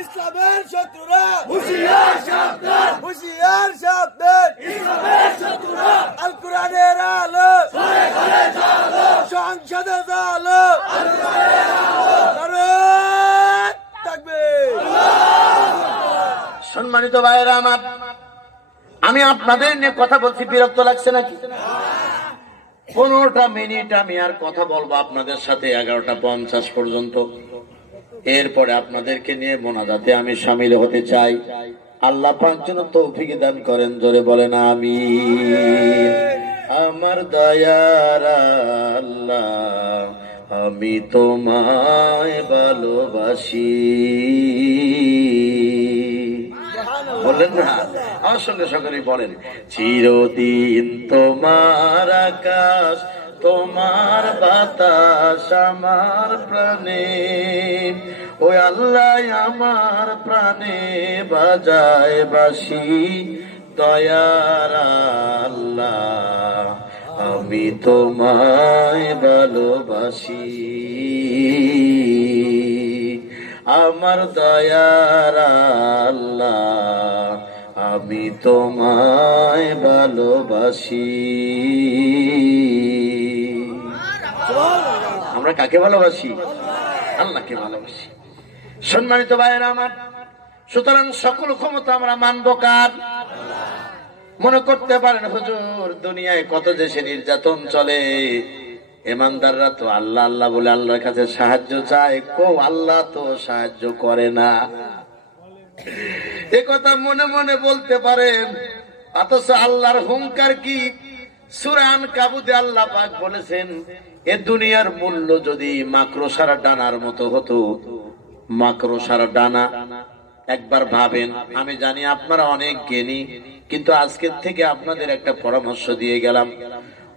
ইসলামের শত্রুরা হুঁশিয়ার সাবধান, হুঁশিয়ার সাবধান। ইসলামের শত্রুরা আল কোরআনের আলো ঘরে ঘরে জ্বালো, সংসদে জ্বালো, নারায়ে তাকবীর। সম্মানিত ভাইয়েরা আমার, আমি আপনাদের নিয়ে কথা বলছি, বিরক্ত লাগছে নাকি? 15টা মিনিট আমি আর কথা বলবো আপনাদের সাথে 11:50 পর্যন্ত। এরপরে আপনাদেরকে নিয়ে মোনাজাতে আমি শামিল হতে চাই। আল্লাহ পাক যেন তৌফিক দান করেন, জোরে বলেন আমিন। আমার দয়ার আল্লাহ, আমি তোমায় ভালোবাসি। বলেন না আমার সঙ্গে সকলেই বলেন, চিরদিন তোমার আকাশ, তোমার বাতাস আমার প্রাণে, ওই আল্লাহ আমার প্রাণে বাজায় বাঁশি। দয়ার আল্লাহ, আমি তোমায় ভালোবাসি। আমার দয়ার আল্লাহ, আমি তোমায় ভালোবাসি। আমরা কাকে ভালোবাসি? আল্লাহকে ভালোবাসি। সম্মানিত ভাইয়েরা আমার, সুতরাং সকল ক্ষমতা আমরা মানব কার? মনে করতে পারেন হুজুর দুনিয়ায় কত দেশে নির্যাতন চলে, ইমানদাররা তো আল্লাহ আল্লাহ বলে আল্লাহর কাছে সাহায্য চায়, কো আল্লাহ তো সাহায্য করে না। এ কথা মনে মনে বলতে পারেন, অথচ আল্লাহর হুঙ্কার কি? সূরা আনকাবুতে আল্লাহ পাক বলেছেন, এ দুনিয়ার মূল্য যদি মাকড়সার ডানার মতো হতো, মাকড়সার ডানা। একবার ভাবেন, আমি জানি আপনারা অনেক জ্ঞানী, কিন্তু আজকের থেকে আপনাদের একটা পরামর্শ দিয়ে গেলাম।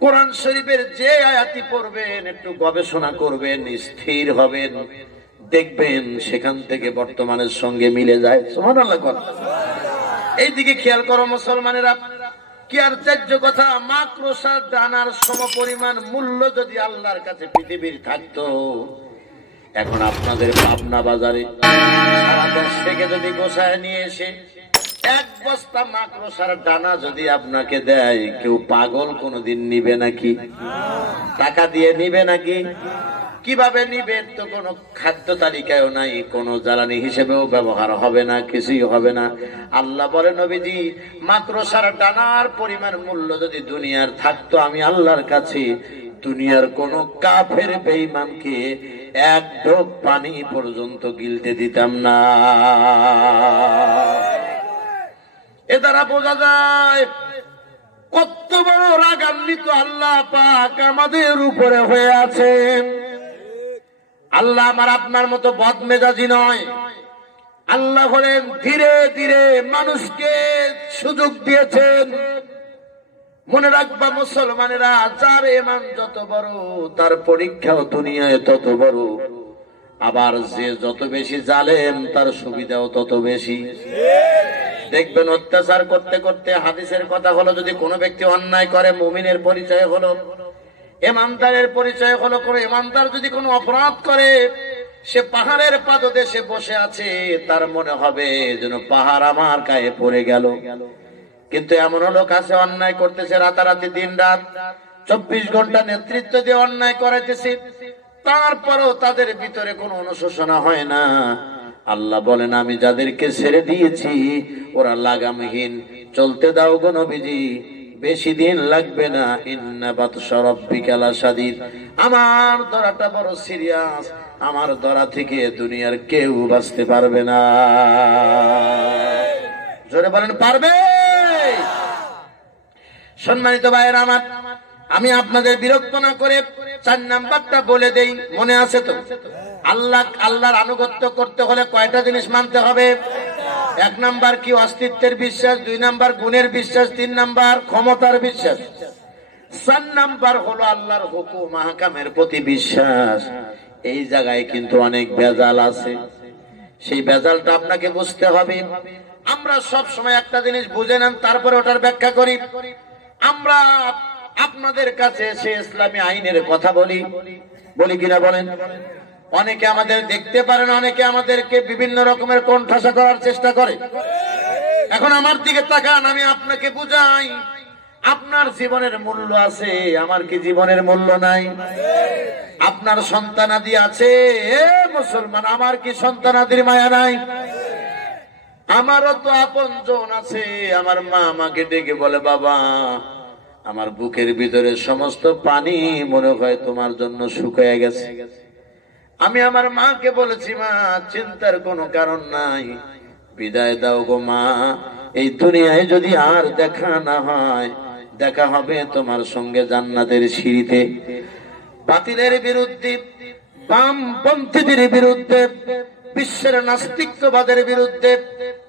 কোরআন শরীফের যে আয়াতি পড়বেন একটু গবেষণা করবেন, স্থির হবেন, দেখবেন সেখান থেকে বর্তমানের সঙ্গে মিলে যায়। সুবহানাল্লাহ। এইদিকে খেয়াল করো মুসলমানেরা, কি আর ত্যায্য কথা, মাকড়সার দানার সমপরিমাণ মূল্য যদি আল্লাহর কাছে পৃথিবীর থাকতো, এখন আপনাদের পাবনা বাজারে সারা দেশ থেকে যদি গোছায় নিয়ে এসে এক বস্তা মাকড়সার দানা যদি আপনাকে দেয়, কেউ পাগল কোনদিন নিবে নাকি? টাকা দিয়ে নিবে নাকি? কিভাবে নিবে? তো কোনো খাদ্য তালিকায়ও নাই, কোনো জ্বালানি হিসেবেও ব্যবহার হবে না, কিছুই হবে না। আল্লাহ বলে, নবীজি, মাকড়সার দানার পরিমাণ মূল্য যদি দুনিয়ার থাকতো, আমি আল্লাহর কাছে দুনিয়ার কোন কাফের বেঈমানকে এক ঢোক পানি পর্যন্ত গিলতে দিতাম না। এ দ্বারা বোঝা যায় কত বড় রাগান্বিত আল্লাহ পাক আমাদের উপরে হয়ে আছেন। আল্লাহ আমার আপনার মতো বদমেজাজি নয়। আল্লাহ হলেন ধীরে ধীরে মানুষকে সুযোগ দিয়েছেন। মনে রাখবা মুসলমানেরা, যার ঈমান যত বড় তার পরীক্ষাও দুনিয়ায় তত বড়। আবার যে যত বেশি জালেম তার সুবিধাও তত বেশি। দেখবেন অত্যাচার করতে করতে, হাদিসের কথা হলো, যদি কোনো ব্যক্তি অন্যায় করে, মুমিনের পরিচয় হলো, ঈমানদারের পরিচয় হলো, কোন ঈমানদার যদি কোনো অপরাধ করে, সে পাহাড়ের পাদদেশে বসে আছে, তার মনে হবে যেন পাহাড় আমার গায়ে পড়ে গেল। কিন্তু এমন লোক আছে অন্যায় করতেছে, রাতারাতি দিন রাত 24 ঘন্টা নেতৃত্ব দিয়ে অন্যায় করাইতেছে, তারপরও তাদের ভিতরে কোনো অনুশোচনা হয় না। আল্লাহ বলেন, আমি যাদেরকে ছেড়ে দিয়েছি ওরা লাগামহীন, চলতে দাও গো নবীজি, বেশি দিন লাগবে না। ইন্না বাতশা রাব্বিকা লাশাদীদ, আমার ধরাটা বড় সিরিয়াস, আমার ধরা থেকে দুনিয়ার কেউ বাঁচতে পারবে না। জোরে বলেন, পারবে? সম্মানিত ভাইয়েরা আমার, আমি আপনাদের বিরক্ত না করে 4 নাম্বারটা বলে দেই, মনে আছে তো? আল্লাহর আনুগত্য করতে হলে কয়টা জিনিস মানতে হবে? 1 নাম্বার কি? অস্তিত্বের বিশ্বাস। 2 নাম্বার গুণের বিশ্বাস। 3 নাম্বার ক্ষমতার বিশ্বাস। 4 নাম্বার হলো আল্লাহর হুকুম আহকামের প্রতি বিশ্বাস। এই জায়গায় কিন্তু অনেক ভেজাল আছে, সেই ভেজালটা আপনাকে বুঝতে হবে। আমরা সব সময় একটা জিনিস বুঝে নেন, তারপরে ওটার ব্যাখ্যা করি। আমরা আপনাদের কাছে এসে ইসলামী আইনের কথা বলি, বলি কিনা বলেন? অনেকে আমাদের দেখতে পারেন, অনেকে আমাদেরকে বিভিন্ন রকমের কোণঠাসা করার চেষ্টা করে। এখন আমার দিকে তাকান, আমি আপনাকে বুঝাই, আপনার জীবনের মূল্য আছে, আমার কি জীবনের মূল্য নাই? আপনার সন্তানাদি আছে, মুসলমান, আমার কি সন্তানাদির মায়া নাই? আমারও তো আপনজন আছে। আমার মা আমাকে ডেকে বলে, বাবা, আমার বুকের ভিতরে সমস্ত পানি মনে হয় তোমার জন্য শুকিয়ে গেছে। আমি আমার মাকে বলেছি, মা, চিন্তার কোনো কারণ নাই, বিদায় দাও গো মা, এই দুনিয়ায় যদি আর দেখা না হয়, দেখা হবে তোমার সঙ্গে জান্নাতের সিঁড়িতে। বাতিলের বিরুদ্ধে, বামপন্থীদের বিরুদ্ধে, বিশ্বের নাস্তিকবাদের বিরুদ্ধে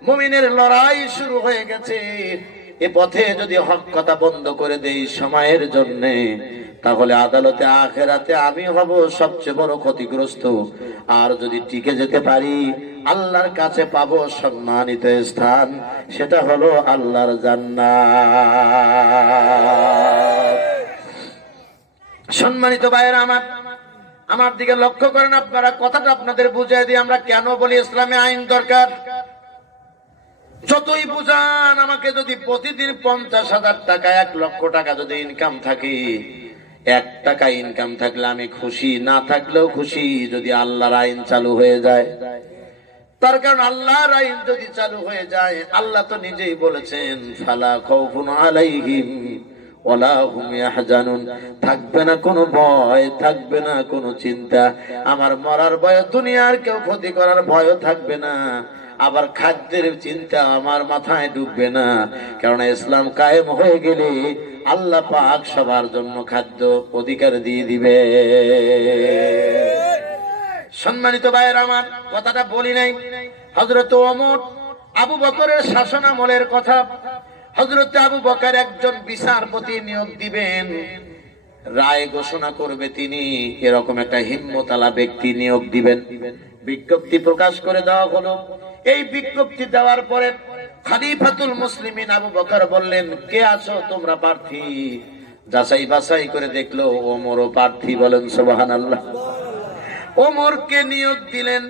মুমিনের লড়াই শুরু হয়ে গেছে। এ পথে যদি হক কথা বন্ধ করে দেই সময়ের জন্য, তাহলে আদালতে আখেরাতে আমি হব সবচেয়ে বড় ক্ষতিগ্রস্ত। আর যদি টিকে যেতে পারি, আল্লাহর কাছে পাবো সম্মানিত স্থান, সেটা হলো আল্লাহর জান্নাত। সম্মানিত ভাইয়েরা আমার দিকে লক্ষ্য করেন আপনারা, কথাটা আপনাদের বুঝিয়ে দিই আমরা কেন বলি ইসলামে আইন দরকার। যতই বুঝান আমাকে, যদি প্রতিদিন 50,000 টাকা, 1 লক্ষ টাকা যদি ইনকাম থাকে, 1 টাকা ইনকাম থাকলে আমি খুশি, না থাকলেও খুশি যদি আল্লাহর আইন চালু হয়ে যায়। তার কারণ আল্লাহর আইন যদি চালু হয়ে যায়, আল্লাহ তো নিজেই বলেছেন, ফালা খাউফুন আলাইহিম ওয়ালা হুম ইয়াহজানুন, থাকবে না কোনো ভয়, থাকবে না কোনো চিন্তা। আমার মরার ভয়, দুনিয়ার কেউ ক্ষতি করার ভয় থাকবে না। আবার খাদ্যের চিন্তা আমার মাথায় ঢুকবে না, কারণ ইসলাম কায়েম হয়ে গেলে আল্লাহ পাক সবার জন্য খাদ্য অধিকার দিয়ে দিবে। সম্মানিত ভাইয়েরা আমার, কথাটা বলি নাই, হযরত ওমর আবু বকরের শাসন আমলের কথা। হযরত আবু বকর একজন বিচারপতি নিয়োগ দিবেন, রায় ঘোষণা করবে তিনি, এরকম একটা হিম্মতালা ব্যক্তি নিয়োগ দিবেন। বিজ্ঞপ্তি প্রকাশ করে দেওয়া হলো। এই বিজ্ঞপ্তি দেওয়ার পরে খলিফাতুল মুসলিমিন আবু বকর বললেন, কে আছো তোমরা প্রার্থী? যাচাই বাছাই করে দেখলো ওমরও প্রার্থী। বলেন সুবহানাল্লাহ। ওমরকে নিয়োগ দিলেন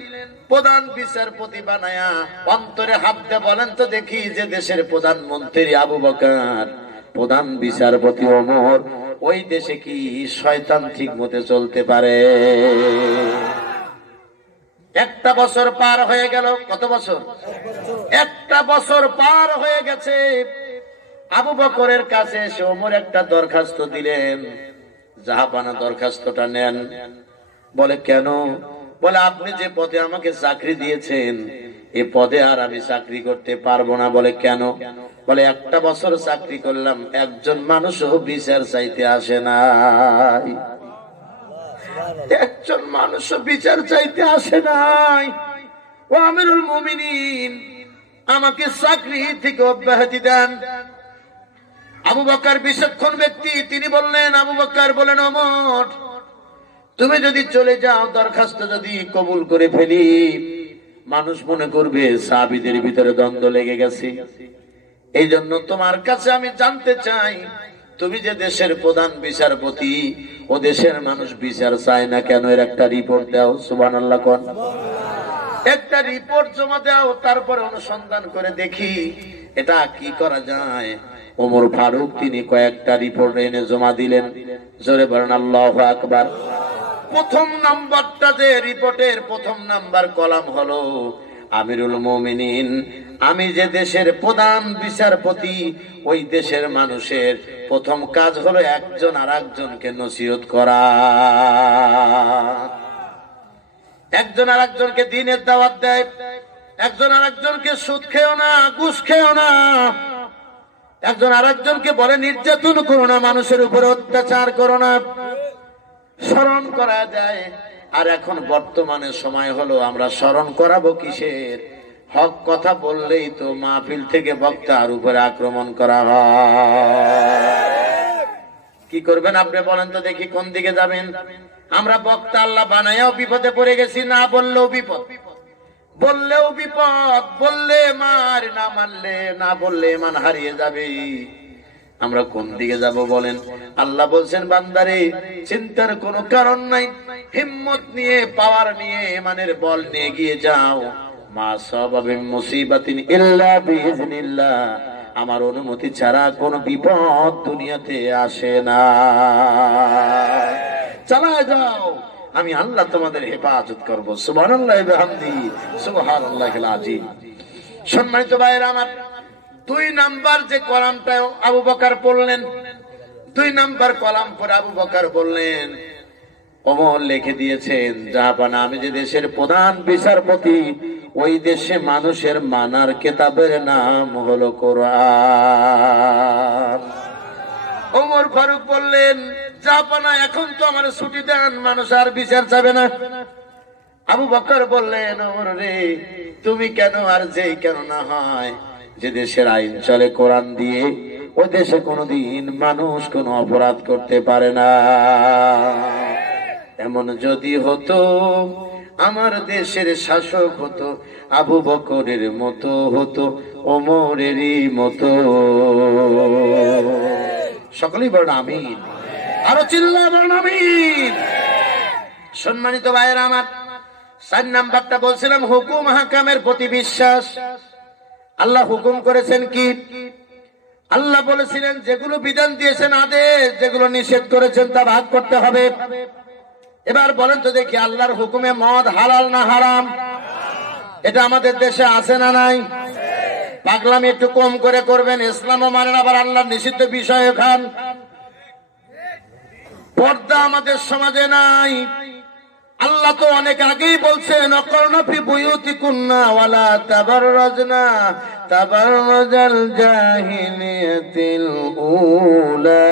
প্রধান বিচারপতি বানায়া। অন্তরে হাত দিয়ে বলেন তো দেখি, যে দেশের প্রধানমন্ত্রী আবু বকর, প্রধান বিচারপতি ওমর, ওই দেশে কি শয়তান ঠিক মতে চলতে পারে? 1টা বছর পার হয়ে গেল। কত বছর? 1টা বছর পার হয়ে গেছে। আবু বকরের কাছে এসে ওমর একটা দরখাস্ত দিলেন। জাহাপানা দরখাস্তটা নেন। বলে, কেন? বলে, আপনি যে পদে আমাকে চাকরি দিয়েছেন, এ পদে আর আমি চাকরি করতে পারবো না। বলে, কেন? বলে, 1টা বছর চাকরি করলাম, একজন মানুষও বিচার চাইতে আসে নাই, একজন মানুষও বিচার চাইতে আসে নাই। ও আমিরুল মুমিনিন, আমাকে চাকরি থেকে অব্যাহতি দেন। আবু বকর বিচক্ষণ ব্যক্তি, তিনি বললেন, আবু বকর বলেন, ওমর, তুমি যদি চলে যাও, দরখাস্ত যদি কবুল করে ফেলি, মানুষ মনে করবে সাহাবীদের ভিতরে দ্বন্দ্ব লেগে গেছে। এই জন্য তোমার কাছে আমি জানতে চাই, তুমি যে দেশের প্রধান বিচারপতি, ও দেশের মানুষ বিচার চায় না কেন? এর একটা রিপোর্ট দাও। সুবহানাল্লাহ কোন? একটা রিপোর্ট জমা দাও, তারপরে অনুসন্ধান করে দেখি এটা কি করা যায়। ওমর ফারুক তিনি কয়েকটা রিপোর্ট এনে জমা দিলেন। জোরে বলেন আল্লাহু আকবার। প্রথম নাম্বারটা, যে রিপোর্টের প্রথম নাম্বার কলাম হলো, আমিরুল মুমিনিন, আমি যে দেশের প্রধান বিচারপতি, ওই দেশের মানুষের প্রথম কাজ হলো একজন আর একজনকে নসিহত করা, একজন আর একজনকে দ্বীনের দাওয়াত দেয়, একজন আর একজনকে সুদ খেও না, ঘুষ খেও না, একজন আর একজনকে বলে নির্যাতন করো না, মানুষের উপরে অত্যাচার করো না, স্মরণ করা দেয়। আর এখন বর্তমানে সময় হলো, আমরা স্মরণ করাবো কিসের? হক কথা বললেই তো মাহফিল থেকে বক্তার উপরে আক্রমণ করা হয়। কি করবেন আপনি বলেন তো দেখি, কোন দিকে যাবেন? আমরা বক্তা আল্লাহ বানায়ও বিপদে পড়ে গেছি, না বললেও বিপদ, বললেও বিপদ, বললে মার, না মানলে, না বললে মান হারিয়ে যাবে। আমরা কোন দিকে যাব বলেন? আল্লাহ বলছেন, বান্দারে চিন্তার কোনো কারণ নাই, হিম্মত নিয়ে, পাওয়ার নিয়ে, ইমানের বল নিয়ে গিয়ে যাও। মা সাবাবিন মুসিবাতিন ইল্লা বিইজনিল্লাহ, আমার অনুমতি ছাড়া কোনো বিপদ দুনিয়াতে আসে না। চালায় যাও, আমি আল্লাহ তোমাদের হেফাজত করব। সুবহানাল্লাহি ওয়া বিহামদিহি, সুবহানাল্লাহিল আযীম। সম্মানিত ভাইরা আমার, 2 নাম্বার যে কলামটা আবু বকর পড়লেন, 2 নাম্বার কলাম পরে আবু বকর বললেন, ওমর লিখে দিয়েছেন, জাহাপানা আমি যে দেশের প্রধান বিচারপতি, ওই দেশে মানুষের মানার কিতাবের নাম হলো কোরআন। ওমর ফারুক বললেন, জাহাপানা এখন তো আমার ছুটি দেন, মানুষ আর বিচার চাবে না। আবু বকর বললেন, ওমর রে তুমি কেন, আর যেই কেন না হয়, যে দেশের আইন চলে কোরআন দিয়ে, ওই দেশে কোনোদিন মানুষ কোনো অপরাধ করতে পারে না। এমন যদি হতো, আমার দেশের শাসক হতো আবু বকরের মতো, হতো ওমরেরই মতো। সকলেই বলেন আমিন, আরো চিল্লায় বলেন আমিন। সম্মানিত ভাইয়েরা আমার, 4 নাম্বারটা বলছিলাম হুকুম হাকামের প্রতি বিশ্বাস। আল্লাহ হুকুম করেছেন কি? আল্লাহ বলেছিলেন যেগুলো বিধান দিয়েছেন আদেশ, যেগুলো নিষেধ করেছেন তা ভাগ করতে হবে। এবার বলেন তো দেখি, আল্লাহর হুকুমে মদ হালাল না হারাম? এটা আমাদের দেশে আছে না নাই? পাগলামি একটু কম করে করবেন। ইসলামও মানেন, আবার আল্লাহর নিষিদ্ধ বিষয় খান। পর্দা আমাদের সমাজে নাই। আল্লাহ তো অনেক আগেই বলছেন, অকর্ণ ফি বুয়ুতিকুন্না ওয়ালা তাবাররাজনা তাবাররাজাল জাহিলিয়াতিল উলা।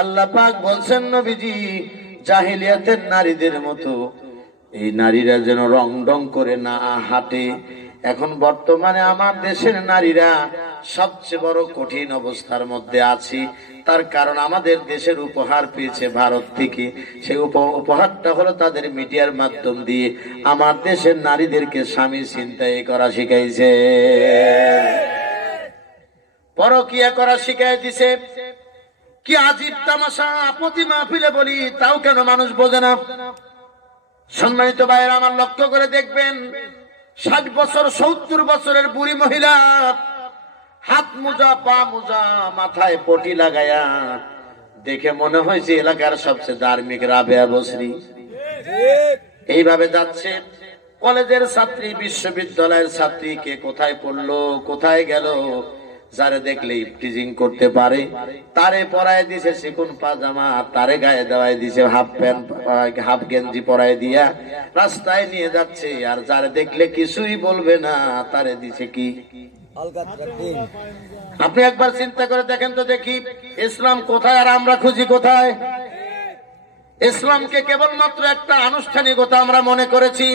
আল্লাহ পাক বলছেন, নবীজি জাহিলিয়াতের নারীদের মতো এই নারীরা যেন রং ডং করে না হাঁটে। এখন বর্তমানে আমার দেশের নারীরা সবচেয়ে বড় কঠিন অবস্থার মধ্যে আছে। তার কারণ আমাদের দেশের উপহার পেয়েছে ভারত থেকে। সেই উপহারটা হলো তাদের মিডিয়ার মাধ্যম দিয়ে আমার দেশের নারীদেরকে স্বামী ছিনতাই করা শিখাইছে, পরকিয়া করা শিখাই দিছে। কি আজীব তামাশা! প্রতি মাহফিলে বলি, তাও কেন মানুষ বোঝে না? সম্মানিত ভাইয়েরা আমার, লক্ষ্য করে দেখবেন, 60 বছর 70 বছরের বুড়ি মহিলা, হাত মোজা, পা মোজা, মাথায় পটি লাগায়া, দেখে মনে হয়েছে এলাকার সবচেয়ে ধার্মিক রাবেয়া বসরি। এইভাবে যাচ্ছে। কলেজের ছাত্রী, বিশ্ববিদ্যালয়ের ছাত্রী, কে কোথায় পড়লো, কোথায় গেল, যারে দেখলে টিজিং করতে পারে তারে পরায় দিছে চিকন পাজামা, তারে গায়ে দেওয়াই দিছে হাফ প্যান্ট, হাফ গেঞ্জি পরায় দিয়া রাস্তায় নিয়ে যাচ্ছে। আর যারে দেখলে কিছুই বলবে না, তারে দিছে কি? আপনি একবার চিন্তা করে দেখেন তো দেখি, ইসলাম কোথায় আর আমরা খুঁজি কোথায়? ইসলামকে কেবলমাত্র একটা আনুষ্ঠানিকতা আমরা মনে করেছি।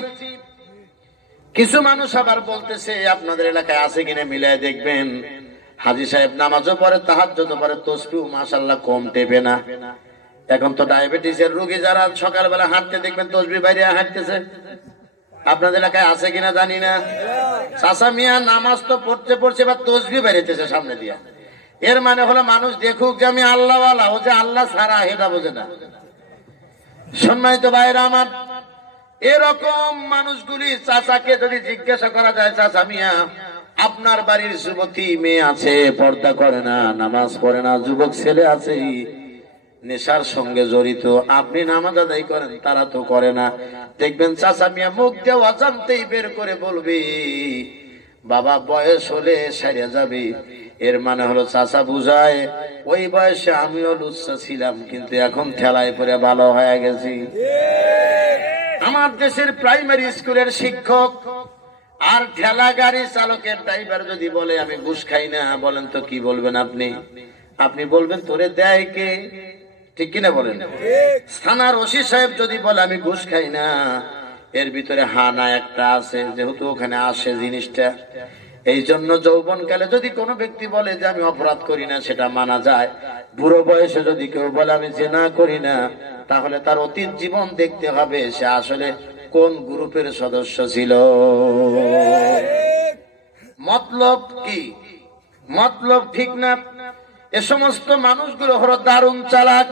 কিছু মানুষ আবার বলতেছে, আপনাদের এলাকায় আছে কিনা মিলায় দেখবেন, হাজী সাহেব নামাজও পড়ে, তাহাজ্জুদও পড়ে, তাসবিহ মাশাআল্লাহ কম টেপে না। এখন তো ডায়াবেটিসের রোগী যারা সকালবেলা হাঁটতে দেখবেন তাসবিহ বাইরে হাঁটতেছে। আপনাদের এলাকায় আছে কিনা জানি না। চাচা মিয়া নামাজ তো পড়তে পড়ছে, বা তাসবিহ বাইরেতেছে সামনে দিয়া। এর মানে হলো মানুষ দেখুক যে আমি আল্লাহওয়ালা, ও যে আল্লাহ ছাড়া এটা বোঝে না। সম্মানিত ভাইরা আমার, এরকম মানুষগুলি চাচাকে যদি জিজ্ঞাসা করা যায়, চাচা মিয়া আপনার বাড়ির যুবতী মেয়ে আছে, পর্দা করে না, নামাজ পড়ে না, যুবক ছেলে আছে নেশার সঙ্গে জড়িত, আপনি নামাজ আদায় করেন, তারা তো করে না। দেখবেন চাচা মিয়া মুখ দিয়ে অজান্তেই বের করে বলবে, বাবা বয়স হলে সারিয়া যাবে। এর মানে হলো চাচা বুঝায়, ওই বয়সে আমিও লুচ্ছা ছিলাম, কিন্তু এখন ঠেলায় পড়ে ভালো হয়ে গেছি। আমার দেশের প্রাইমারি স্কুলের শিক্ষক আর ঠেলা গাড়ি চালকের ড্রাইভার যদি বলে আমি ঘুষ খাই না, বলেন তো কি বলবেন আপনি? আপনি বলবেন তোরে দেয় কে? ঠিক কিনা বলেন? থানার ওসি সাহেব যদি বলে আমি ঘুষ খাই না, এর ভিতরে হানা একটা আছে, যেহেতু ওখানে আসে জিনিসটা। এই জন্য যৌবনকালে যদি কোনো ব্যক্তি বলে যে আমি অপরাধ করি না, সেটা মানা যায়। বুড়ো বয়সে যদি কেউ বলে আমি জিনা করি না, তাহলে তার অতীত জীবন দেখতে হবে, সে আসলে কোন গ্রুপের সদস্য ছিল। মতলব কি? মতলব ঠিক না। এ সমস্ত মানুষগুলো হলো দারুণ চালাক।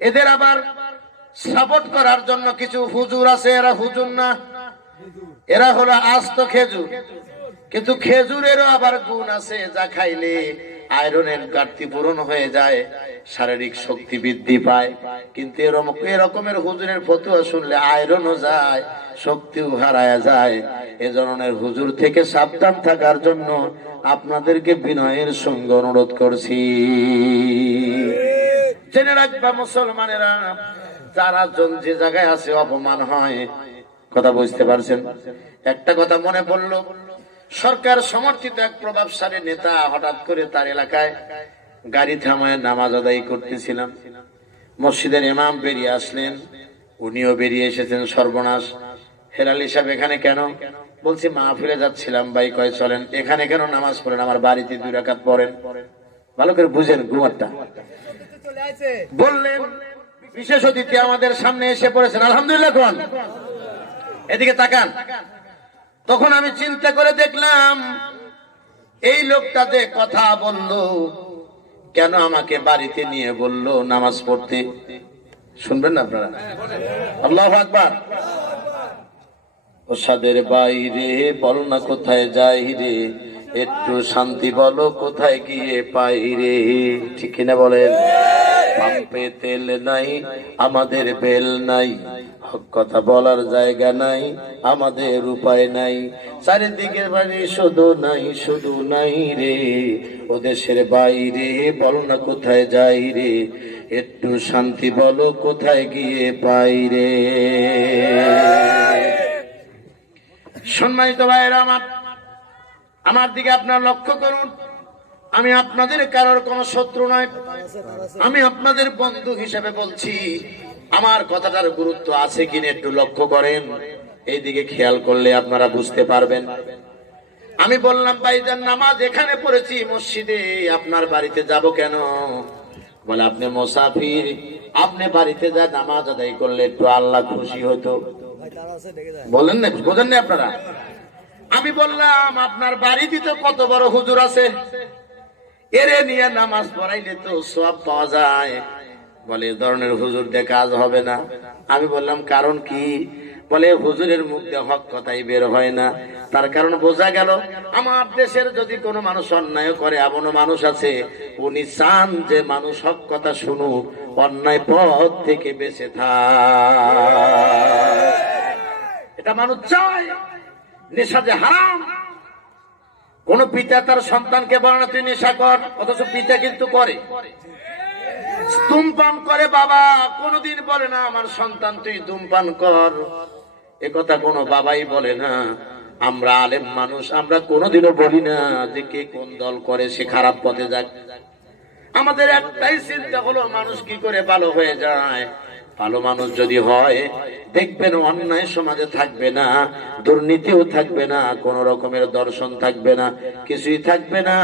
এদের আবার সাপোর্ট করার জন্য কিছু হুজুর আছে, এরা হুজুর না, এরা হলো আস্ত খেজুর। কিন্তু খেজুরেরও আবার গুণ আছে, যা খাইলে আয়রনের ঘাটতি পূরণ হয়ে যায়, শারীরিক শক্তি বৃদ্ধি পায়। কিন্তু এরকমের হুজুরের ফতোয়া শুনলে আয়রনও যায়, শক্তিও হারায় যায়। এ ধরনের হুজুর থেকে সাবধান থাকার জন্য আপনাদেরকে বিনয়ের সঙ্গে অনুরোধ করছি। জেনে রাখবা মুসলমানেরা, যারা যে জায়গায় আছে অপমান হয়, কথা বুঝতে পারছেন? একটা কথা মনে পড়লো, সরকার সমর্থিত এক প্রভাবশালী নেতা হঠাৎ করে তার এলাকায় গাড়ি থামায় নামাজ আদায় করতেছিলাম, মসজিদের ইমাম বেরিয়ে আসলেন, উনিও বেরিয়ে এসেছেন। সর্বনাশ, হেলাল সাহেব এখানে কেন? বলছি মাহফিলে যাচ্ছিলাম। ভাই কয় চলেন। এখানে কেন নামাজ পড়েন? আমার বাড়িতে 2 রাকাত পড়েন। ভালো করে বুঝেন ঘুমারটা। বললেন বিশেষ অতিথি আমাদের সামনে এসে পড়েছেন, আলহামদুলিল্লাহ। কোন এদিকে তাকান। তখন আমি চিন্তা করে দেখলাম, এই লোকটা যে কথা বলল, কেন আমাকে বাড়িতে নিয়ে বলল নামাজ পড়তে? শুনবেন না আপনারা? আল্লাহু আকবার। ওসাদের বাইরে বল না কোথায় যাই রে, একটু শান্তি বলো কোথায় গিয়ে পাই রে। ঠিক কিনা বলেন? পাম্পে তেল নাই, আমাদের বেল নাই, হক কথা বলার জায়গা নাই, আমাদের উপায় নাই, চারিদিকে বাড়ি শুধু নাই, শুধু নাই রে। ও দেশের বাইরে বল না কোথায় যাই রে, একটু শান্তি বলো কোথায় গিয়ে পাই রে। সম্মানিত ভাইয়েরা আমার দিকে আপনার লক্ষ্য করুন। আমি আপনাদের কারোর কোনো শত্রু নয়, আমি আপনাদের বন্ধু হিসেবে বলছি। আমার কথাটার গুরুত্ব আছে কিনা একটু লক্ষ্য করেন, এইদিকে খেয়াল করলে আপনারা বুঝতে পারবেন। আমি বললাম ভাইজান নামাজ এখানে পড়েছি মসজিদে, আপনার বাড়িতে যাব কেন? বলে আপনি মুসাফির, আপনি বাড়িতে যা নামাজ আদায় করলে একটু আল্লাহ খুশি হতো। বলেন না, বোঝেন না আপনারা? আমি বললাম আপনার বাড়িতে তো কত বড় হুজুর আছে, এরে নিয়ে নামাজ পড়াইলে তো সওয়াব পাওয়া যায়। বলে এ ধরনের হুজুর দিয়ে কাজ হবে না। আমি বললাম কারণ কি? বলে হুজুরের মুখ দিয়ে হক কথাই বের হয় না। তার কারণ বোঝা গেল, আমার দেশের যদি কোনো মানুষ অন্যায় করে, এমন মানুষ আছে উনি চান যে মানুষ হক কথা শুনুক, অন্যায় পথ থেকে বেঁচে থাক। এটা মানুষ চায়। নেশা যে হারাম। কোন পিতা তার সন্তানকে বলে না তুই নেশা কর, অথচ পিতা কিন্তু করে। ধূমপান করে বাবা, কোনদিন বলে না আমার সন্তান তুই ধূমপান কর, একথা কোনো বাবাই বলে না। আমরা আলেম মানুষ, আমরা কোনদিনও বলি না যে কে কোন দল করে সে খারাপ পথে যাক। আমাদের একটাই চিন্তা হলো মানুষ কি করে ভালো হয়ে যায়। ভালো মানুষ যদি হয় দেখবেন অন্যায় সমাজে থাকবে না, দুর্নীতিও থাকবে না, কোন রকমের দর্শন থাকবে না, কিছুই থাকবে না।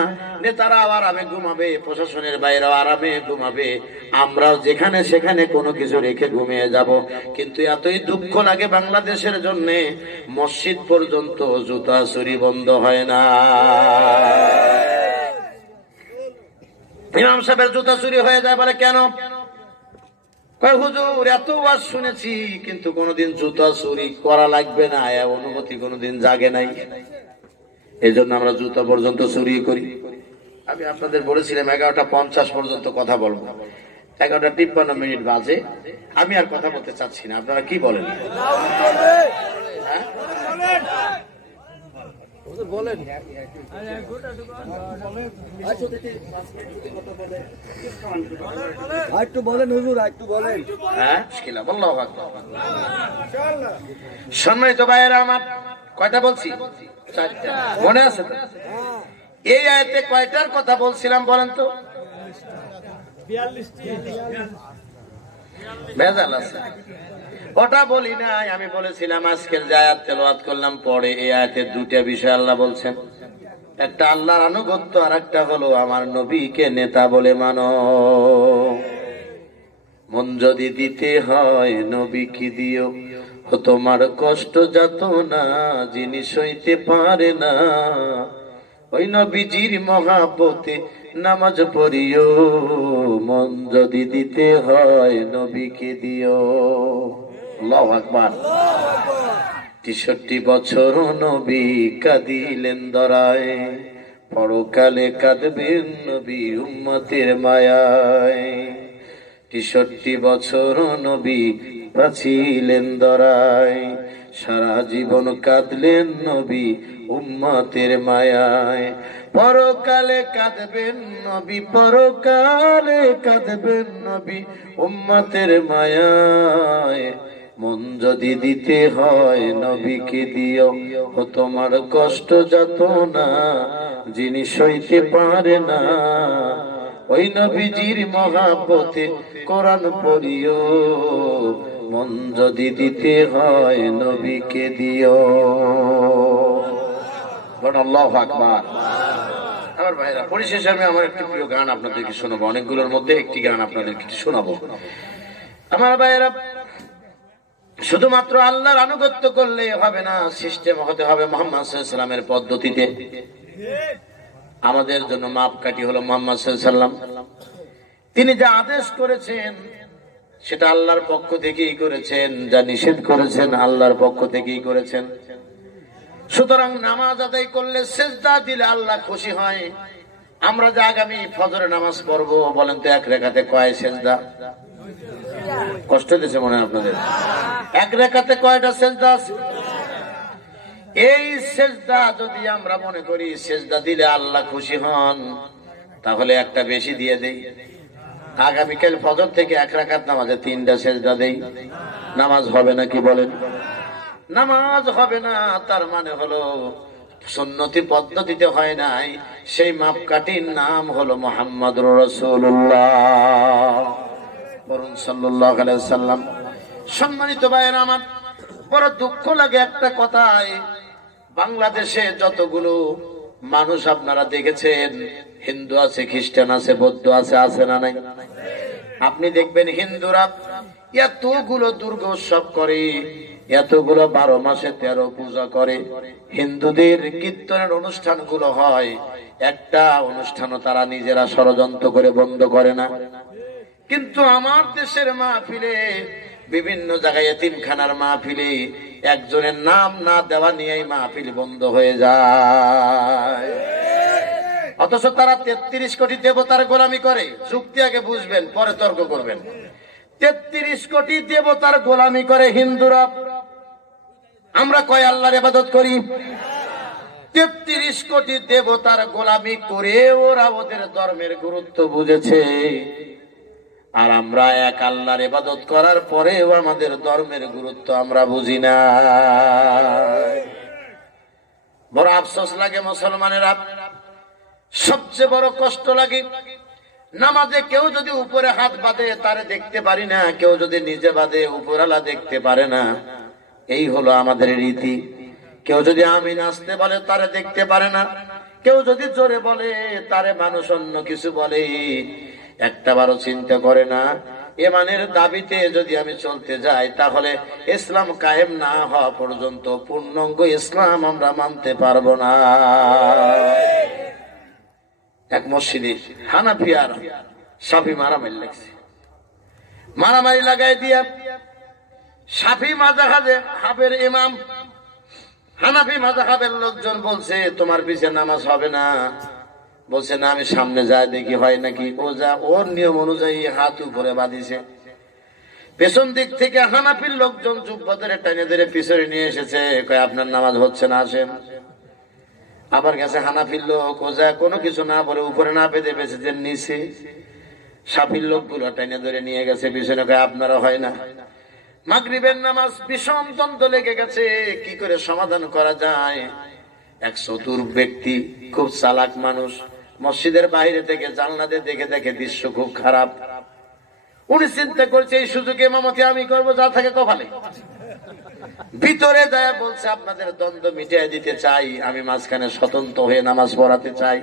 নেতারা আরামে ঘুমাবে, প্রশাসনের বাইরেও আরামে ঘুমাবে, আমরাও যেখানে সেখানে কোনো কিছু রেখে ঘুমিয়ে যাব। কিন্তু এতই দুঃখ লাগে বাংলাদেশের জন্য, মসজিদ পর্যন্ত জুতা চুরি বন্ধ হয় না। ইমাম সাহেবের জুতা চুরি হয়ে যায়, বলে কেন? হুজুর এত ওয়াজ শুনেছি কিন্তু কোনোদিন জুতা চুরি করা লাগবে না অনুমতি কোনোদিন জাগে নাই, এই জন্য আমরা জুতা পর্যন্ত চুরি করি। আমি আপনাদের বলেছিলাম 11:50 পর্যন্ত কথা বলবো, 11:53 বাজে। আমি আর কথা বলতে চাচ্ছি না, আপনারা কি বলেন? বলেন একটু বলেন হুজুর, একটু বলেন। হ্যাঁ, সম্মানিত ভাইয়েরা আমার, কয়টা বলছি? 4টা, মনে আছে তো? এই আয়াতে কয়টার কথা বলছিলাম বলেন তো? 42টি। ভেজাল আছে, ওটা বলি নাই। আমি বলেছিলাম আজকের যে আয়াত তেলাওয়াত করলাম পরে, এই আয়াতে 2টা বিষয় আল্লাহ বলছেন। একটা আল্লাহর আনুগত্য, আর একটা হলো আমার নবীকে নেতা বলে মানো। মন যদি দিতে হয় নবী কি দিও, তোমার কষ্ট যত না যিনি সইতে পারে না, ওই নবীজির মহাব্বতে নামাজ পড়িও, মন যদি দিতে হয় নবীকে দিও। আল্লাহু আকবার। 63 বছর নবী কাঁদিলেন দরায়, পরকালে কাঁদবেন নবী উম্মতের মায়ায়। 63 বছর নবী বাঁচিলেন দরায়, সারা জীবন কাঁদলেন নবী উম্মতের মায়ায়। পরকালে কাঁদবেন নবী, পরকালে কাঁদবেন নবী উম্মতের মায়ায়। মন যদি দিতে হয় নবীকে দিও, ও তোমার কষ্ট যত না যিনি সইতে পারে না, ওই নবীজির মহাব্বতে কোরআন পড়িও, মন যদি দিতে হয় নবীকে দিও। আল্লাহু আকবার। আমার ভাইরা, পরিশেষে আমি আমার একটি প্রিয় গান আপনাদেরকে শোনাবো। অনেকগুলোর মধ্যে একটি গান আপনাদেরকে শোনাবো। আমার ভাইরা, শুধুমাত্র আল্লাহর আনুগত্য করলে হবে না, সিস্টেম হতে হবে মুহাম্মদ সাল্লাল্লাহু আলাইহি ওয়াসাল্লামের পদ্ধতিতে। আমাদের জন্য মাপকাঠি হলো মুহাম্মদ সাল্লাল্লাহু আলাইহি ওয়াসাল্লাম। তিনি যা আদেশ করেছেন সেটা আল্লাহর পক্ষ থেকেই করেছেন, যা নিষেধ করেছেন আল্লাহর পক্ষ থেকেই করেছেন। সুতরাং নামাজ আদায় করলে, সেজদা দিলে আল্লাহ খুশি হয়। আমরা যে আগামী ফজরের নামাজ পড়বো, বলেন তো এক রাকাতে কয় সেজদা? কষ্ট দিয়েছে মনে হয় আপনাদের? এক রাকাতে কয়টা সেজদা আছে? এই সেজদা যদি আমরা মনে করি সেজদা দিলে আল্লাহ খুশি হন, তাহলে একটা বেশি দিয়ে দেই। আগামীকাল ফজর থেকে এক রাকাত নামাজে 3টা সেজদা দেই, নামাজ হবে না? কি বলেন? নামাজ হবে না। তার মানে হলো সুন্নতি পদ্ধতিতে হয় নাই, সেই মাপকাঠির নাম হলো মুহাম্মদুর রাসূলুল্লাহ বলুন সাল্লাল্লাহু আলাইহি ওয়াসাল্লাম। সম্মানিত ভাইয়েরা আমার, বড় দুঃখ লাগে একটা কথায়, বাংলাদেশে যতগুলো মানুষ আপনারা দেখেছেন, হিন্দু আছে, খ্রিস্টান আছে, বৌদ্ধ আছে, আছে না নাই? আপনি দেখবেন হিন্দুরা এতগুলো দুর্গা উৎসব করে, এতগুলো 12 মাসে 13 পূজা করে। হিন্দুদের কীর্তনের অনুষ্ঠানগুলো হয়, একটা অনুষ্ঠানও তারা নিজেরা ষড়যন্ত্র করে বন্ধ করে না। কিন্তু আমার দেশের মাহফিলে, বিভিন্ন জায়গায় এতিমখানার মাহফিলে একজনের নাম না দেওয়া নিয়েই মাহফিল বন্ধ হয়ে যায়। অথচ তারা 33 কোটি দেবতার গোলামি করে। যুক্তি আগে বুঝবেন, পরে তর্ক করবেন। 33 কোটি দেবতার গোলামি করে হিন্দুরা। আমরা কয় আল্লাহর ইবাদত করি? 33 কোটি দেবতার গোলামি করে ওরা ওদের ধর্মের গুরুত্ব বুঝেছে। আর আমরা এক আল্লাহর ইবাদত করার পরেও আমাদের ধর্মের গুরুত্ব আমরা বুঝি না। বড় আফসোস লাগে মুসলমানেরা, সবচেয়ে বড় কষ্ট লাগে। নামাজে কেউ যদি উপরে হাত বাঁধে তারে দেখতে পারি না, কেউ যদি নিজে বাঁধে উপরালা দেখতে পারে না। এই হলো আমাদের রীতি। কেউ যদি আমিন আসতে বলে তারে দেখতে পারে না, কেউ যদি জোরে বলে তারে মানুষ অন্য কিছু বলে। একটাবারও চিন্তা করে না ইমানের দাবিতে যদি আমি চলতে যাই, তাহলে ইসলাম কায়েম না হওয়া পর্যন্ত পূর্ণাঙ্গ ইসলাম আমরা মানতে পারবো না। এক মসজিদে হানাফি আর শাফি মারামারি লাগছে। মারামারি লাগাই দিয়া শাফি মাযহাবের ইমাম, হানাফি মাযহাবের লোকজন বলছে তোমার পিছে নামাজ হবে না। বলছে না, আমি সামনে যাই দেখি হয় নাকি। ও যা ওর নিয়ম অনুযায়ী হাত উপরে বাঁধিছে। পেছন দিক থেকে হানাফির লোকজন জুব্বা ধরে টেনে ধরে পিছনে নিয়ে এসেছে, কয় আপনার নামাজ হচ্ছে না, আসেন। আবার গেছে হানাফির লোক, ও যা কোনো কিছু না বলে উপরে না পেতে বেঁচেছে নিচে। শাফির লোকগুলো টেনে ধরে নিয়ে গেছে পিছনে, কয় আপনারা হয় না। মাগরিবের নামাজ বিষম দ্বন্দ্ব লেগে গেছে, কি করে সমাধান করা যায়। এক চতুর ব্যক্তি, খুব চালাক মানুষ, মসজিদের বাইরে থেকে জানলাতে দেখে দেখে দৃশ্য খুব খারাপ। উনি চিন্তা করছে এই সুযোগে ইমামতি আমি করবো, যা থাকে কপালে। ভিতরে যায় বলছে আপনাদের দ্বন্দ্ব মিটিয়ে দিতে চাই, আমি মাঝখানে স্বতন্ত্র হয়ে নামাজ পড়াতে চাই।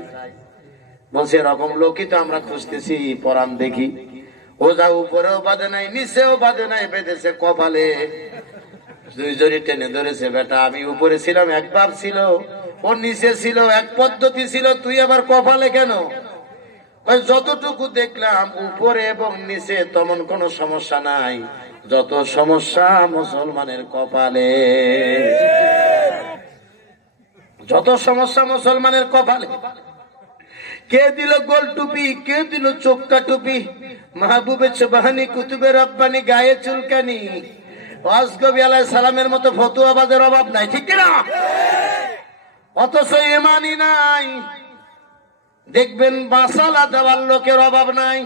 বলছে এরকম লোকই তো আমরা খুঁজতেছি, পড়ান দেখি। ও যা উপরেও বাঁধে নাই, নিচেও বাঁধে নাই, বেঁধেছে কপালে। দুইজনই টেনে ধরেছে, বেটা আমি উপরে ছিলাম একবার ছিল, ও নিচে ছিল, এক পদ্ধতি ছিল, তুই আবার কপালে কেন? যতটুকু দেখলাম উপরে এবং নিচে তেমন কোনো সমস্যা নাই, যত সমস্যা মুসলমানের কপালে, যত সমস্যা মুসলমানের কপালে। কে দিল গোল টুপি, কে দিল চোক্কা টুপি, মাহবুবে সুবহানি কুতুবে রব্বানি গায়ে চুলকানি, ওয়াজগবি আলাইহিস সালামের মতো ফতুয়াবাজের অভাব নাই, ঠিক কিনা? অথচ ইমানই নাই। দেখবেন মাসালা দেওয়ার লোকের অভাব নাই।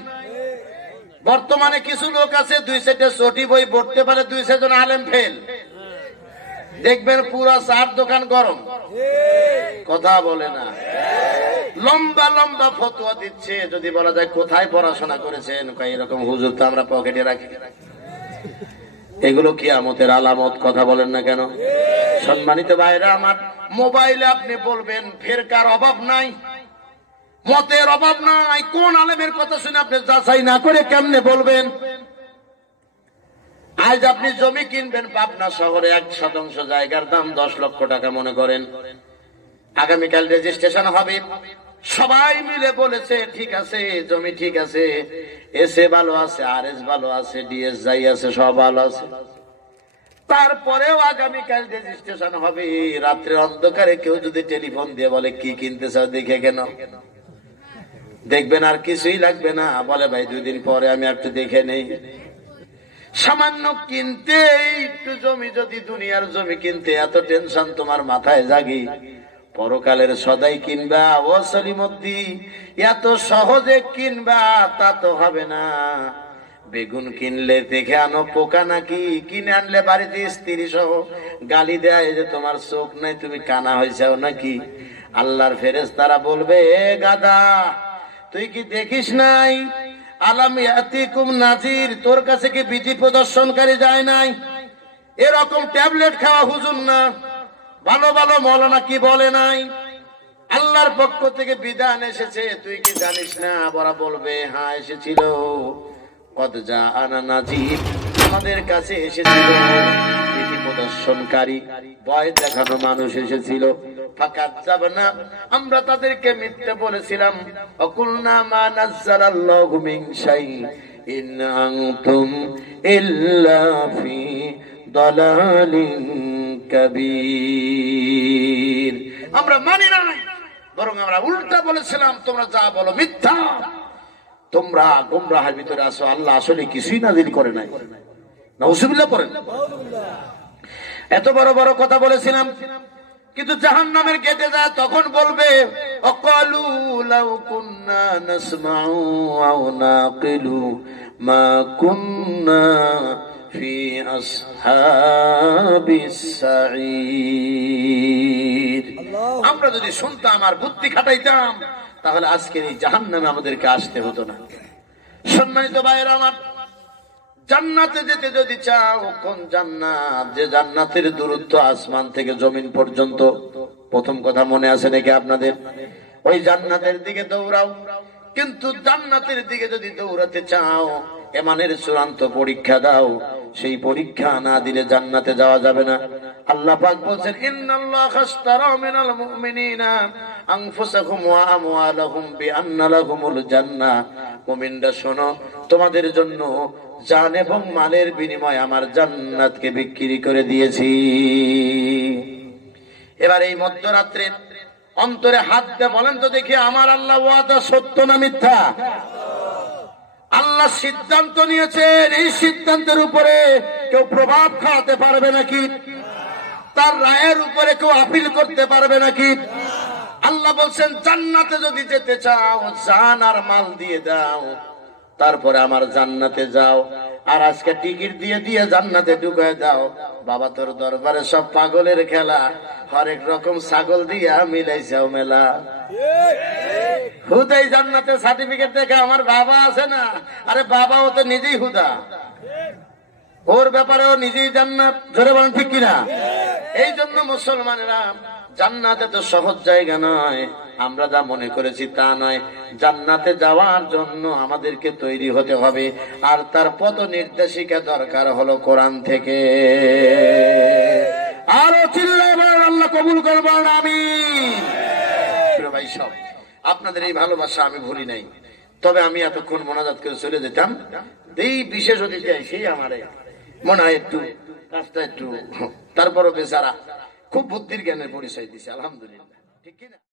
বর্তমানে কিছু লোক আছে 2 চটি বই পড়তে পারে, 2 জন আলেম ফেল। দেখবেন পুরো চার দোকান গরম, কথা বলে না, লম্বা লম্বা ফতোয়া দিচ্ছে। যদি বলা যায় কোথায় পড়াশোনা করেছেন, এরকম হুজুর তো আমরা পকেটে রাখি। এগুলো কিয়ামতের আলামত, কথা বলেন না কেন? সম্মানিত ভাইরা আমার, মোবাইলে আপনি বলবেন ফেরকার অভাব নাই, মতের অভাব নাই। কোন আলেমের কথা শুনে আপনি যাচাই না করে কেমনে বলবেন? আজ আপনি জমি কিনবেন পাবনা শহরে, 1 শতাংশ জায়গার দাম 10 লক্ষ টাকা মনে করেন। আগামীকাল রেজিস্ট্রেশন হবে, সবাই মিলে বলেছে ঠিক আছে, জমি ঠিক আছে, এসএ ভালো আছে, আরএস ভালো আছে, ডিএস যাই আছে, সব ভালো আছে। তারপরেও আগামীকাল রেজিস্ট্রেশন হবে। রাত্রে অন্ধকারে কেউ যদি টেলিফোন দিয়ে বলে কি কিনতে চাও দেখে কেন, দেখবেন আর কিছুই লাগবে না, বলে ভাই 2 দিন পরে আমি একটু দেখে নেই। সামান্য কিনতে একটু জমি, যদি দুনিয়ার জমি কিনতে এত টেনশন তোমার মাথায় জাগি, পরকালের সদাই কিনবা ও সলিমদ্দি, এত সহজে কিনবা তা তো হবে না। বেগুন কিনলে দেখে আনো পোকা নাকি, কিনে আনলে বাড়িতে স্ত্রী সহ গালি দেয় যে তোমার চোখ নাই, তুমি কানা হয়েছাও নাকি। আল্লাহর ফেরেশতারা বলবে এ গাদা তুই কি দেখিস নাই, আলাম ইয়াতিকুম নাজির, তোর কাছে কি বিধি প্রদর্শনকারী যায় নাই? এরকম ট্যাবলেট খাওয়া হুজুর না, ভালো ভালো মৌলানা কি বলে নাই? আল্লাহর পক্ষ থেকে বিধান এসেছে, তুই কি জানিস না? ওরা বলবে হ্যাঁ এসেছিল, কদ জাআনা নাজির, আমাদের কাছে এসেছিল বিধি প্রদর্শনকারী, ভয় দেখানো মানুষ এসেছিল। ফাকাজ্জাবনা, আমরা তাদেরকে মিথ্যে বলেছিলাম। অকুলনা মা নাযালাল্লাহু মিন শাই ইন আনতুম ইল্লা ফি দালালিন কাবীর, আমরা মানি নাই, বরং আমরা উল্টা বলেছিলাম তোমরা যা বলো মিথ্যা, তোমরা গোমরাহের ভিতরে আছো, আল্লাহ আসলে কিছুই নাযিল করে নাই। নাউযুবিল্লাহ পড়েন। এত বড় বড় কথা বলেছিলাম, কিন্তু জাহান্নামের গেটে যায় তখন বলবে অকালু লাউ কুন্না নাসমাউ আও নাকিলু মা কুন্না ফি আসহাবিস সাঈর, আমরা যদি শুনতাম আর বুদ্ধি খাটাইতাম তাহলে আজকের এই জাহান্নামে আমাদেরকে আসতে হতো না। সম্মানিত ভাইয়েরা আমার, জান্নাতে যেতে যদি চাও, কোন জান্নাত? যে জান্নাতের দূরত্ব আসমান থেকে জমিন পর্যন্ত। প্রথম কথা মনে আছে নাকি আপনাদের? ওই জান্নাতের দিকে দৌড়াও। কিন্তু জান্নাতের দিকে যদি দৌড়াতে চাও, ইমানের চূড়ান্ত পরীক্ষা দাও, সেই পরীক্ষা না দিলে জান্নাতে যাওয়া যাবে না। আল্লাহ পাক বলেন ইন্নাল্লাহা আশতারা মিনাল মুমিনিনা আনফুসাহুম ওয়া আমওয়ালাহুম বিআন্না লাহুমুল জান্নাহ। মুমিনরা শোনো, তোমাদের জন্য জান এবং মালের বিনিময়ে আমার জান্নাতকে বিক্রি করে দিয়েছি। এবার এই মধ্যরাত্রে অন্তরে হাত দিয়ে বলেন তো দেখি, আমার আল্লাহ ওয়াদা সত্য না মিথ্যা? আল্লাহ সিদ্ধান্ত নিয়েছেন, এই সিদ্ধান্তের উপরে কেউ প্রভাব খাওয়াতে পারবে নাকি? তার রায়ের উপরে কেউ আপিল করতে পারবে নাকি? আল্লাহ বলছেন জান্নাতে যদি যেতে চাও, জান আর মাল দিয়ে দাও, তারপরে আমার জান্নাতে যাও। আর আজকে টিকিট দিয়ে দিয়ে জান্নাতে ঢুকায় দাও। বাবা তোর দরবারে সব পাগলের খেলা, হরেক রকম ছাগল দিয়া মিলাইছাও মেলা। হুদাই জান্নাতে সার্টিফিকেট দেখে আমার বাবা আছে না, আরে বাবাও তো নিজেই হুদা, ওর ব্যাপারেও নিজেই জান্নাত। জোরে বলেন ঠিক কিনা? এই জন্য মুসলমানেরা, জান্নাতে তো সহজ জায়গা নয়, আমরা যা মনে করেছি তা নয়। জান্নাতে যাওয়ার জন্য আমাদেরকে তৈরি হতে হবে, আর তার পথ নির্দেশিকা দরকার হলো কোরআন থেকে। আরো চিল্লায় বলেন আল্লাহ কবুল করবেন, আমিন। প্রিয় ভাই সব, আপনাদের এই ভালোবাসা আমি ভুলি নাই। তবে আমি এতক্ষণ মোনাজাত করে চলে যেতাম, এই বিশেষ অতিথি সেই আমারে মনে হয় একটু কাজটা একটু, তারপরও বেচারা খুব বুদ্ধির জ্ঞানের পরিচয় দিছে, আলহামদুলিল্লাহ, ঠিক কিনা?